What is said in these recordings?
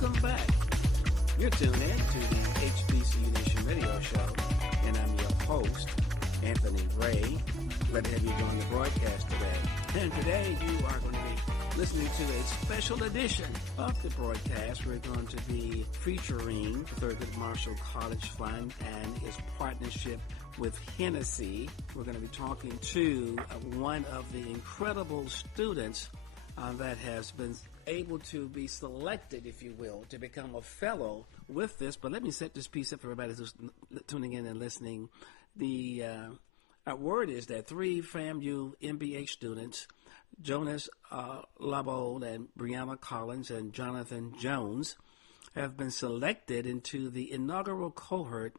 welcome back. You're tuned in to the HBCU Nation Radio Show, and I'm your host, Anthony Ray. Glad to have you join the broadcast today. And today you are going to be listening to a special edition of the broadcast. We're going to be featuring Thurgood Marshall College Fund and its partnership with Hennessy. We're going to be talking to one of the incredible students that has been able to be selected, if you will, to become a fellow with this. But let me set this piece up for everybody who's tuning in and listening. The word is that 3 FAMU MBA students, Jonas Labold and Brianna Collins and Jonathan Jones, have been selected into the inaugural cohort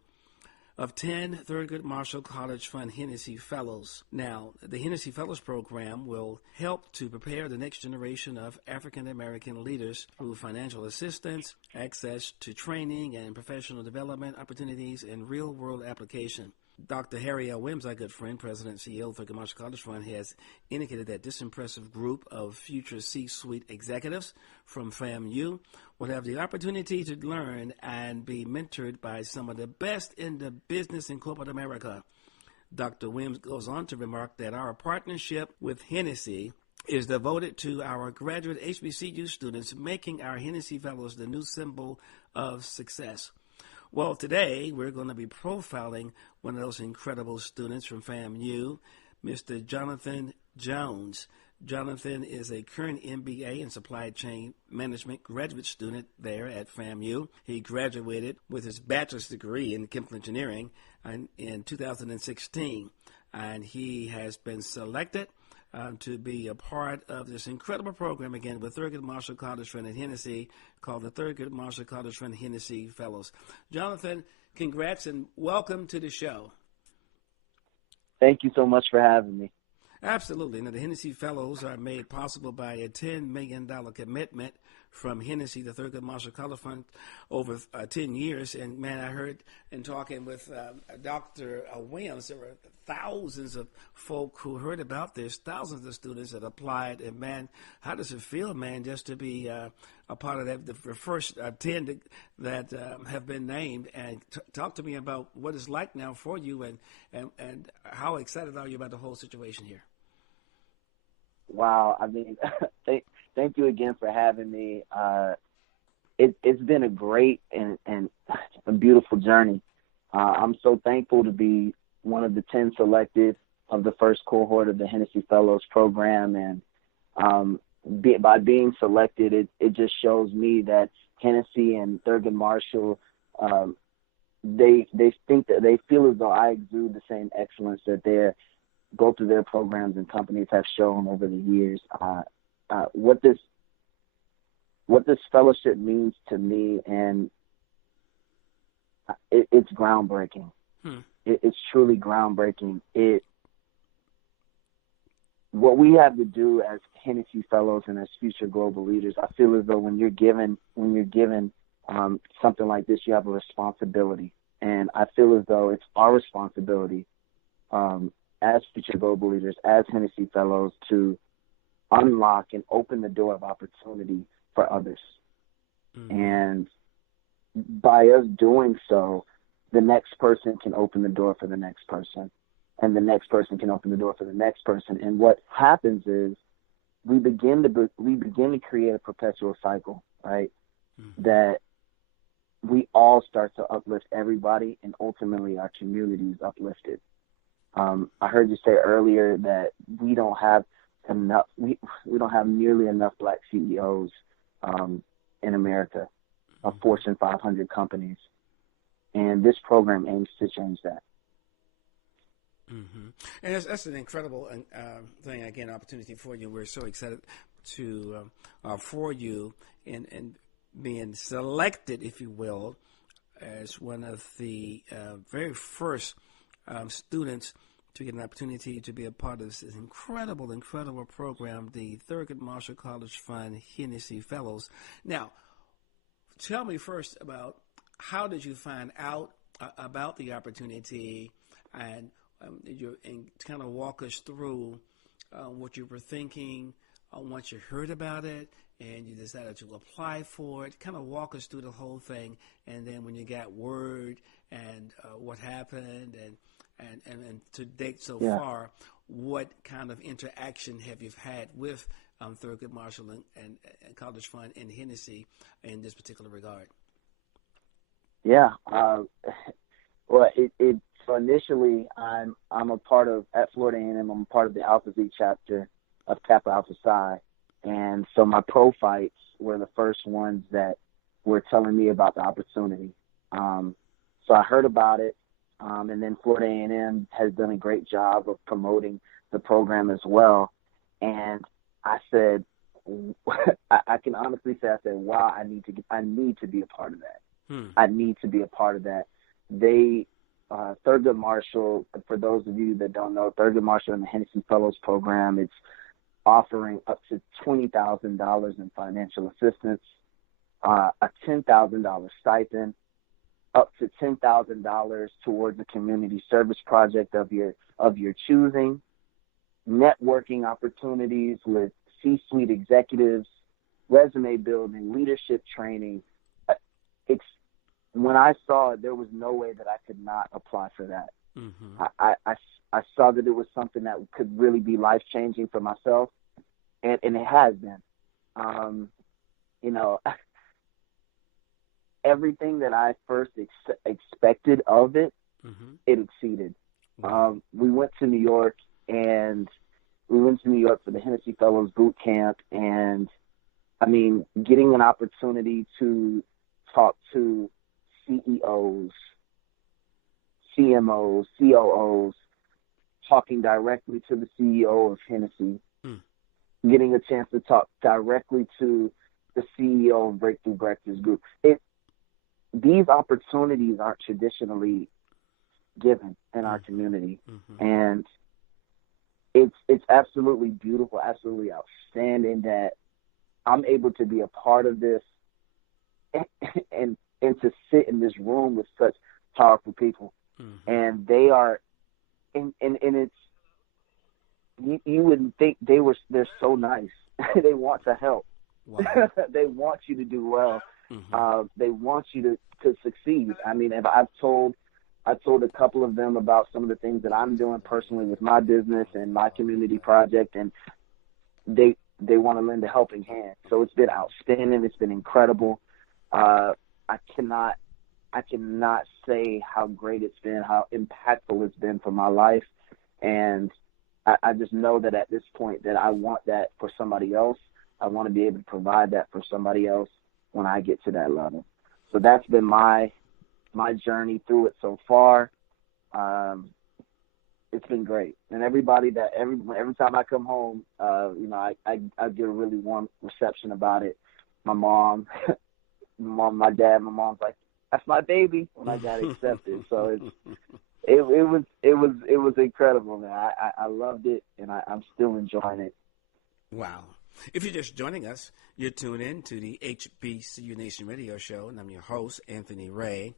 of 10 Thurgood Marshall College Fund Hennessy Fellows. Now, the Hennessy Fellows Program will help to prepare the next generation of African American leaders through financial assistance, access to training and professional development opportunities, and real-world application. Dr. Harry L. Williams, our good friend, President and CEO of Thurgood Marshall College Fund, has indicated that this impressive group of future C-suite executives from FAMU will have the opportunity to learn and be mentored by some of the best in the business in corporate America. Dr. Williams goes on to remark that our partnership with Hennessy is devoted to our graduate HBCU students, making our Hennessy Fellows the new symbol of success. Well, today we're going to be profiling one of those incredible students from FAMU, Mr. Jonathan Jones. Jonathan is a current MBA in supply chain management graduate student there at FAMU. He graduated with his bachelor's degree in chemical engineering in 2016, and he has been selected to be a part of this incredible program, again, with Thurgood Marshall College Fund and Hennessy, called the Thurgood Marshall College Fund Hennessy Fellows. Jonathan, congrats and welcome to the show. Thank you so much for having me. Absolutely. Now, the Hennessy Fellows are made possible by a $10 million commitment from Hennessy, the Thurgood Marshall College Fund, over 10 years. And, man, I heard in talking with Dr. Williams, there were thousands of folk who heard about this, thousands of students that applied. And, man, how does it feel, man, just to be a part of that, the first 10 that have been named? And talk to me about what it's like now for you and how excited are you about the whole situation here? Wow. I mean, thank you again for having me. It's been a great and a beautiful journey. I'm so thankful to be one of the 10 selected of the first cohort of the Hennessy Fellows program. And by being selected, it just shows me that Hennessy and Thurgood Marshall, they think that they feel as though I exude the same excellence that both of their programs and companies have shown over the years. What this fellowship means to me, and it's groundbreaking. It's truly groundbreaking. What we have to do as Hennessy Fellows and as future global leaders, I feel as though when you're given something like this, you have a responsibility, and I feel as though it's our responsibility as future global leaders, as Hennessy Fellows, to unlock and open the door of opportunity for others. And by us doing so, the next person can open the door for the next person, and the next person can open the door for the next person. And what happens is we begin to create a perpetual cycle, right? That we all start to uplift everybody, and ultimately our community is uplifted. I heard you say earlier that we don't have enough. We don't have nearly enough Black CEOs in America, of Fortune 500 companies, and this program aims to change that. And that's an incredible thing. Again, opportunity for you. We're so excited for you and being selected, if you will, as one of the very first students to get an opportunity to be a part of this incredible program, the Thurgood Marshall College Fund Hennessy Fellows. Now, tell me first about how did you find out about the opportunity, and kind of walk us through what you were thinking, once you heard about it and you decided to apply for it? Kind of walk us through the whole thing, and then when you got word and what happened, and to date so far, what kind of interaction have you had with Thurgood Marshall and College Fund and Hennessy in this particular regard? Yeah. Well, so initially, I'm a part of, at Florida A&M, I'm a part of the Alpha Z chapter of Kappa Alpha Psi, and so my pro fights were the first ones that were telling me about the opportunity. So I heard about it, and then Florida A&M has done a great job of promoting the program as well. And I said, I can honestly say, I said, wow, I need to be a part of that. I need to be a part of that. Thurgood Marshall, for those of you that don't know, Thurgood Marshall and the Hennessy Fellows Program, it's offering up to $20,000 in financial assistance, a $10,000 stipend, up to $10,000 towards a community service project of your choosing, networking opportunities with C-suite executives, resume building, leadership training. When I saw it, there was no way that I could not apply for that. Mm-hmm. I saw that it was something that could really be life-changing for myself, and it has been. Everything that I first expected of it, mm-hmm. it exceeded. Wow. We went to New York, for the Hennessy Fellows boot camp, and getting an opportunity to talk to CEOs, CMOs, COOs, talking directly to the CEO of Hennessy, getting a chance to talk directly to the CEO of Breakthrough Breakfast Group. These opportunities aren't traditionally given in our community, mm-hmm. and it's absolutely beautiful, absolutely outstanding that I'm able to be a part of this and to sit in this room with such powerful people. Mm-hmm. And they are, and it's, you wouldn't think they're so nice. They want to help. Wow. They want you to do well. Mm-hmm. They want you to succeed. If I told a couple of them about some of the things that I'm doing personally with my business and my community project, and they want to lend a helping hand. So it's been outstanding. It's been incredible. I cannot say how great it's been, how impactful it's been for my life. And I just know that at this point that I want that for somebody else. I want to be able to provide that for somebody else when I get to that level. So that's been my journey through it so far. It's been great. And every time I come home, I get a really warm reception about it. My mom, my dad, my mom's like, "That's my baby," when I got accepted. So it was incredible, man. I loved it, and I'm still enjoying it. Wow. If you're just joining us, you're tuned in to the HBCU Nation Radio Show, and I'm your host, Anthony Ray.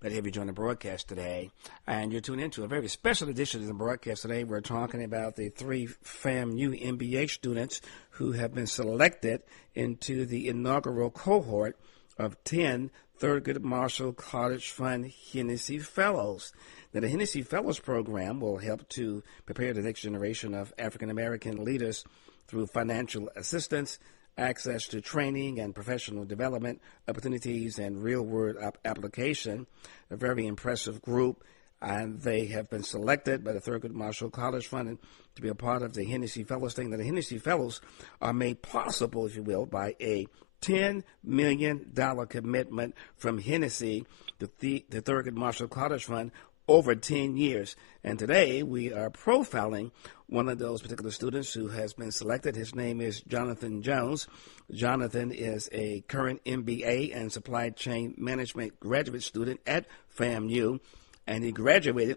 Glad to have you join the broadcast today. And you're tuned into a very special edition of the broadcast today. We're talking about the 3 FAMU MBA students who have been selected into the inaugural cohort of 10 Thurgood Marshall College Fund Hennessy Fellows. Now, the Hennessy Fellows program will help to prepare the next generation of African-American leaders through financial assistance, access to training and professional development opportunities, and real-world application. A very impressive group, and they have been selected by the Thurgood Marshall College Fund to be a part of the Hennessy Fellows thing. Now, the Hennessy Fellows are made possible, if you will, by a $10 million commitment from Hennessy to the Thurgood Marshall College Fund over 10 years. And today we are profiling one of those particular students who has been selected. His name is Jonathan Jones. Jonathan is a current MBA and supply chain management graduate student at FAMU, and he graduated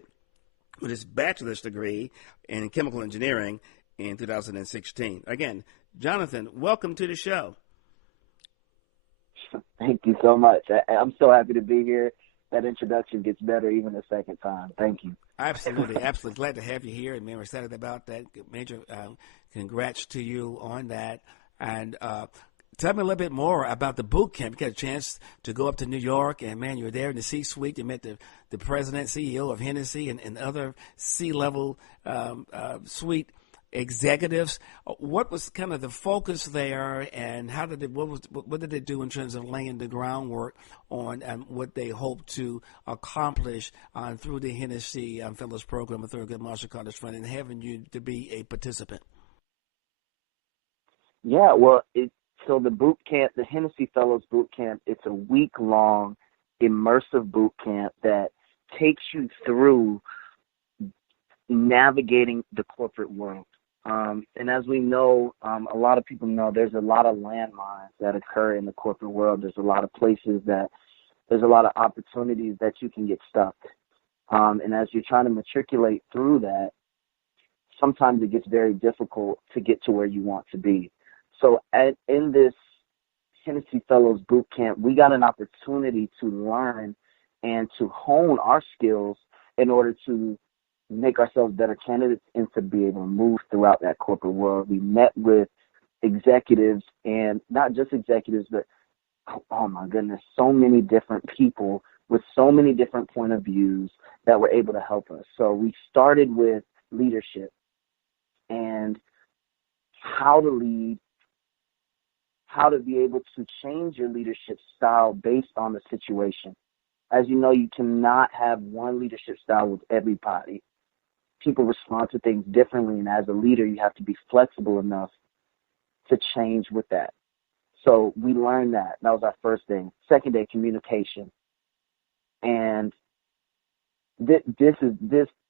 with his bachelor's degree in chemical engineering in 2016. Again, Jonathan, welcome to the show. Thank you so much. I'm so happy to be here. that introduction gets better even the second time. Thank you. Absolutely, absolutely. Glad to have you here, and man, we're excited about that. Major congrats to you on that. And tell me a little bit more about the boot camp. You got a chance to go up to New York, and man, you were there in the C-suite. You met the president, CEO of Hennessy, and other C-level suite executives. What was kind of the focus there, and how did what did they do in terms of laying the groundwork on what they hope to accomplish through the Hennessy Fellows Program at Thurgood Marshall College Fund, and having you to be a participant? Yeah, well, so the boot camp, the Hennessy Fellows Boot Camp, it's a week-long immersive boot camp that takes you through navigating the corporate world. And as we know, a lot of people know, there's a lot of landmines that occur in the corporate world. There's a lot of places there's a lot of opportunities that you can get stuck. And as you're trying to matriculate through that, sometimes it gets very difficult to get to where you want to be. So in this Hennessy Fellows Boot Camp, we got an opportunity to learn and to hone our skills in order to make ourselves better candidates and to be able to move throughout that corporate world. We met with executives, and not just executives, but, oh my goodness, so many different people with so many different point of views that were able to help us. So we started with leadership and how to lead, how to be able to change your leadership style based on the situation. As you know, you cannot have one leadership style with everybody. People respond to things differently, and as a leader, you have to be flexible enough to change with that. So we learned that. That was our first thing. Second day, communication. And this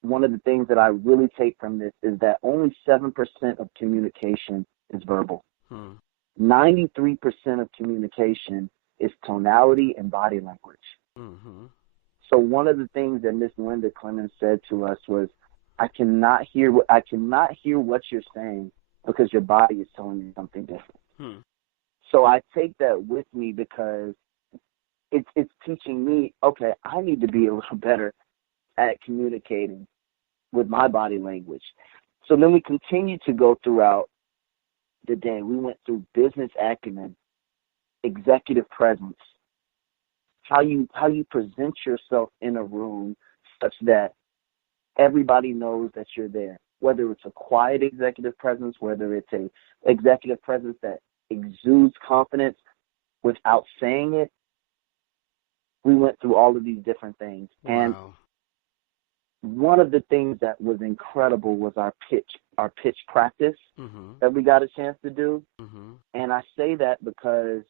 one of the things that I really take from this is that only 7% of communication is verbal. 93% of communication is tonality and body language. Mm-hmm. So one of the things that Miss Linda Clemens said to us was, I cannot hear what you're saying because your body is telling you something different. So I take that with me because it's teaching me, okay, I need to be a little better at communicating with my body language. So then we continue to go throughout the day. We went through business acumen, executive presence, how you present yourself in a room such that everybody knows that you're there, whether it's a quiet executive presence, whether it's a executive presence that exudes confidence without saying it. We went through all of these different things. Wow. And one of the things that was incredible was our pitch practice that we got a chance to do. And I say that because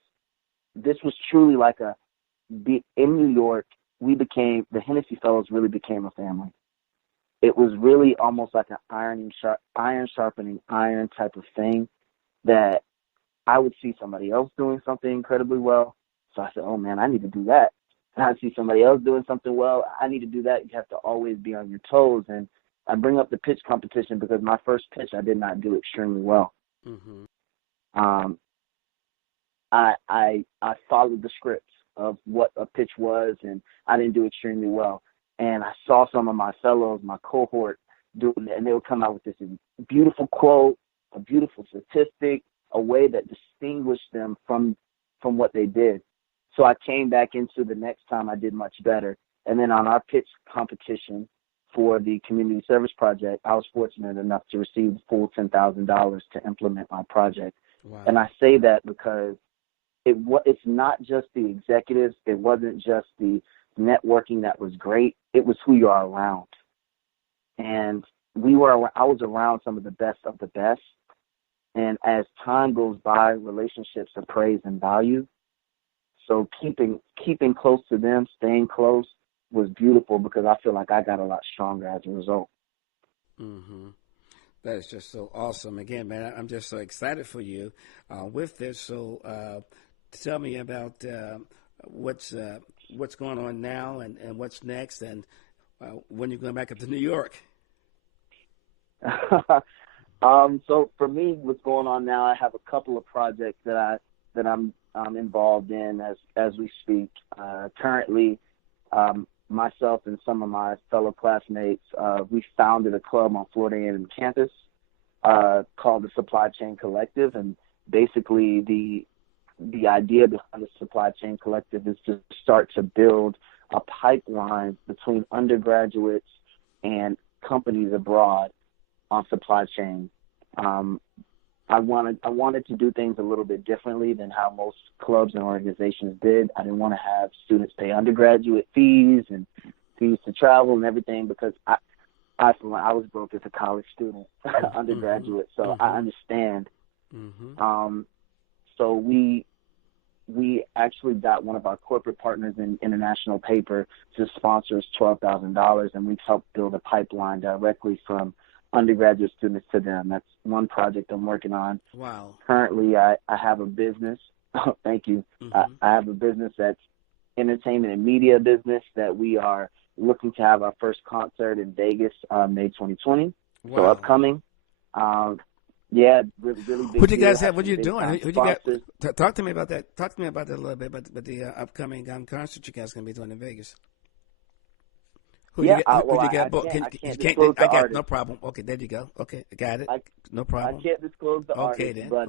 this was truly like in New York, the Hennessy Fellows really became a family. It was really almost like an iron sharpening iron type of thing, that I would see somebody else doing something incredibly well. So I said, oh man, I need to do that. And I see somebody else doing something well, I need to do that. You have to always be on your toes. And I bring up the pitch competition because my first pitch, I did not do extremely well. I followed the script of what a pitch was, and I didn't do extremely well. And I saw some of my fellows, my cohort, do it, and they would come out with this beautiful quote, a beautiful statistic, a way that distinguished them from what they did. So I came back into the next time, I did much better. And then on our pitch competition for the community service project, I was fortunate enough to receive the full $10,000 to implement my project. Wow. And I say that because it's not just the executives. It wasn't just the networking that was great. It was who you are around. And I was around some of the best of the best. And as time goes by, relationships are praised and valued. So keeping close to them, staying close, was beautiful because I feel like I got a lot stronger as a result. That is just so awesome. Again, man, I'm just so excited for you with this. So tell me about what's going on now and what's next, and when you're going back up to New York. So for me, what's going on now, I have a couple of projects that I'm involved in as we speak. Currently, myself and some of my fellow classmates, we founded a club on Florida A&M campus called the Supply Chain Collective. And basically the idea behind the Supply Chain Collective is to start to build a pipeline between undergraduates and companies abroad on supply chain. I wanted to do things a little bit differently than how most clubs and organizations did. I didn't want to have students pay undergraduate fees and fees to travel and everything, because I was broke as a college student, undergraduate, so I understand. So we actually got one of our corporate partners in international paper to sponsor us $12,000, and we've helped build a pipeline directly from undergraduate students to them. That's one project I'm working on. Wow. Currently, I have a business. Thank you. I have a business that's entertainment and media business that we are looking to have our first concert in Vegas May 2020. Wow. So upcoming. Yeah, really big. What you guys have? What are you doing? Who you got? Talk to me about that. Talk to me about that a little bit. But the upcoming concert you guys going to be doing in Vegas. Who you got? I got no problem. Okay, there you go. Okay, got it. No problem. I can't disclose the artist, then. But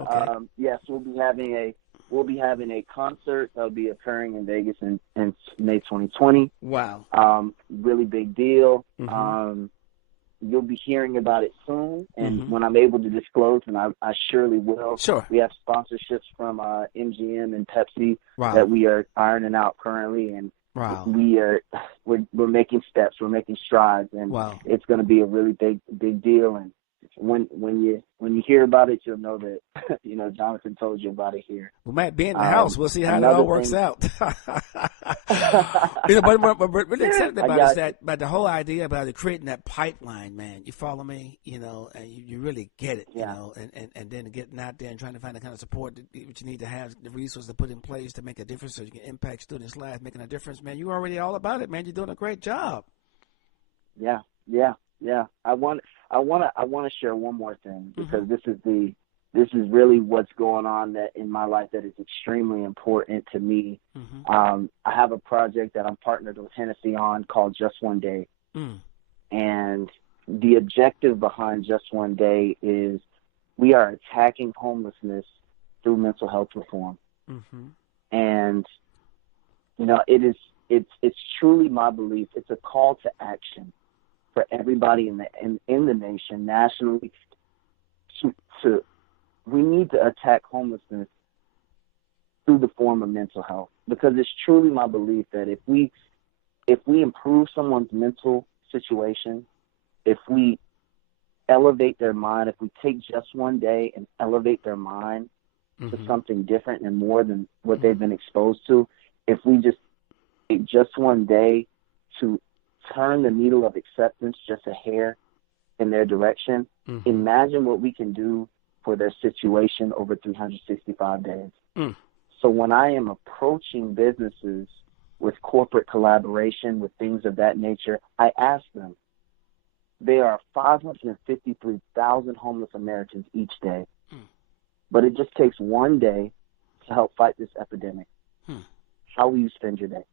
yes, we'll be having a concert that'll be occurring in Vegas in May 2020. Wow. Really big deal. You'll be hearing about it soon, and when I'm able to disclose, and I surely will. Sure. We have sponsorships from MGM and Pepsi that we are ironing out currently, and we're making steps, we're making strides, and it's going to be a really big deal. And when you hear about it, you'll know that Jonathan told you about it here. We might be in the house. We'll see how it all works out. But we're really excited about about the whole idea about creating that pipeline, man. You follow me, and you really get it, and then getting out there and trying to find the kind of support that you need to have, the resources to put in place to make a difference, so you can impact students' lives, making a difference, man. You're already all about it, man. You're doing a great job. Yeah. I want to share one more thing, because this is really what's going on in my life that is extremely important to me. I have a project that I'm partnered with Hennessy on called Just One Day. And the objective behind Just One Day is we are attacking homelessness through mental health reform. And, it's truly my belief. It's a call to action for everybody in the nation, nationally, we need to attack homelessness through the form of mental health, because it's truly my belief that if we improve someone's mental situation, if we elevate their mind, if we take just one day and elevate their mind to something different and more than what they've been exposed to, if we just take just one day to turn the needle of acceptance just a hair in their direction, imagine what we can do for their situation over 365 days. So when I am approaching businesses with corporate collaboration, with things of that nature, I ask them, there are 553,000 homeless Americans each day, but it just takes one day to help fight this epidemic. How will you spend your day?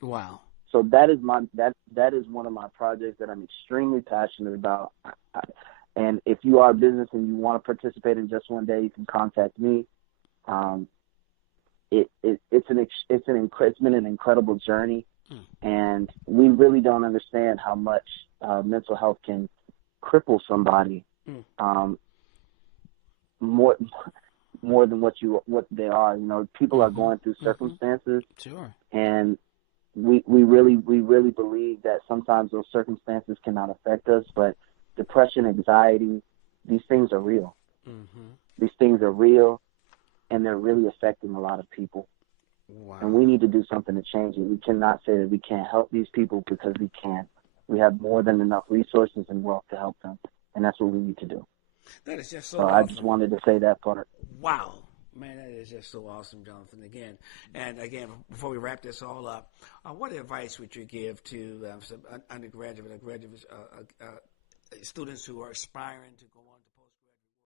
Wow. So that is one of my projects that I'm extremely passionate about. And if you are a business and you want to participate in Just One Day, you can contact me. It's been an incredible journey, and we really don't understand how much mental health can cripple somebody more than what they are. People are going through circumstances, and we really believe that sometimes those circumstances cannot affect us, but depression, anxiety, these things are real. These things are real, and they're really affecting a lot of people. Wow. And we need to do something to change it. We cannot say that we can't help these people, because we can. We have more than enough resources and wealth to help them, and that's what we need to do. That is just so awesome. I just wanted to say that part. Wow. Man, that is just so awesome, Jonathan. Again, before we wrap this all up, what advice would you give to some undergraduate or graduate students who are aspiring to go